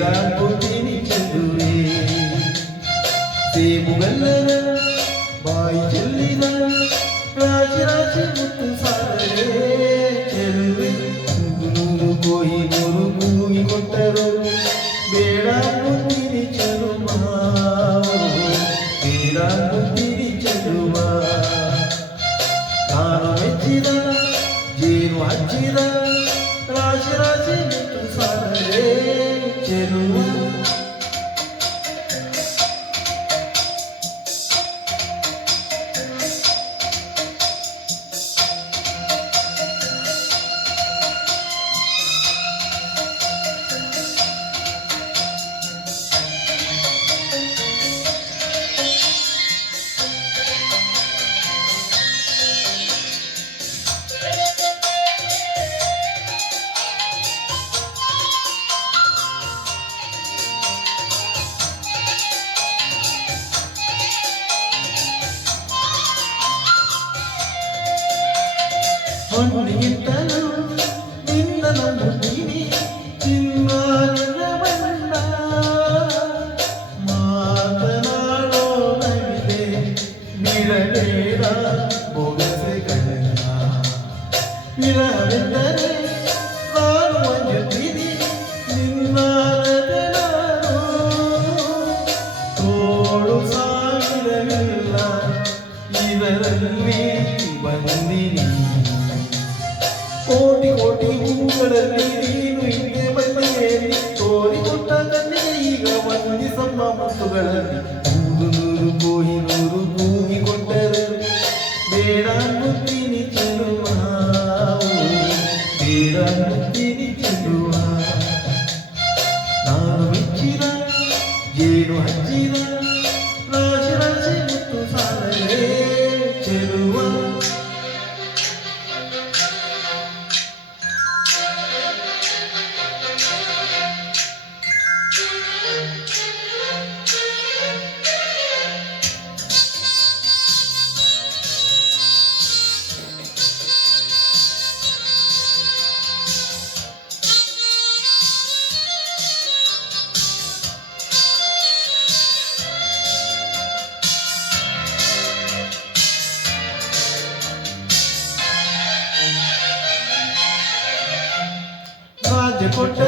ಬೇಡ ಬುದ್ಧಿನಿ ಚೆಲುವೆ ಸೇಬುಗಲ್ಲರ ಬಾಯಿ ಚೆಲ್ಲಿದ ರಾಶಿ ರಾಶಿ ಮುತ್ತು ಸಾರರೆ ಚೆಲುವೆ ನೂರು ಕೋಯಿ ನೂರು ಕೂಗಿ ಕೊಟ್ಟರು ಬೇಡ ಬುದ್ಧಿನಿ ಚೆಲುವ ಬೇಡ ಬುದ್ಧಿನಿ ಚೆಲುವ ನಾನು ಮೆಚ್ಚಿದ ಜೇನು ಹಚ್ಚಿದ ರಾಶಿ ರಾಶಿ ಮುತ್ತು ಸಾರರೆ ಚೆಲುವ ಹೊನ್ನಿಗಿಂತಲೂ ನಿನ್ನ ನಂಬುತ್ತೀನಿ ಚಿನ್ನಾರದ ಬಣ್ಣ ಮಾತನಾಡೋ ನವಿಲೆ ಬಿಡಬೇಡ ಬೊಗಸೆ ಕಣ್ಣ ಬಿಡವೆಂದರೆ ನಾನು ಅಂಜುತ್ತೀನಿ ನಿನ್ನಾರದೆ ನಾನು ತೋಳು ಸಾವಿರವಿಲ್ಲ ಇದರಲ್ಲಿ ಬಂದಿನಿ ಕೋಟಿ ಕೋಟಿ ಹೂಗಳಲ್ಲಿ ನೀನು ಹಿಂದೆ ಬಂದೇರಿ ತೋರಿಕೊಟ್ಟ ಕಣ್ಣಿಗೆ ಈಗ ವಂದಿಸಮ್ಮ ಮುತ್ತುಗಳಲ್ಲಿ ನೂರು ನೂರು ಕೋಯಿ ನೂರು ಕೂಗಿ ಕೊಟ್ಟರು ಬೇಡ ಮುತ್ತಿನಿ ಚೆಲುವ ಬೇಡ ಮುತ್ತಿನಿ ಚೆಲುವ ನಾನು ಮೆಚ್ಚಿದ ಜೇನು ಹಚ್ಚಿದ ರಾಶಿ ರಾಶಿ ಮುತ್ತು ಸಾರರೆ ಚೆಲುವ ರಾಜ್ಯ ಕೊಟ್ಟ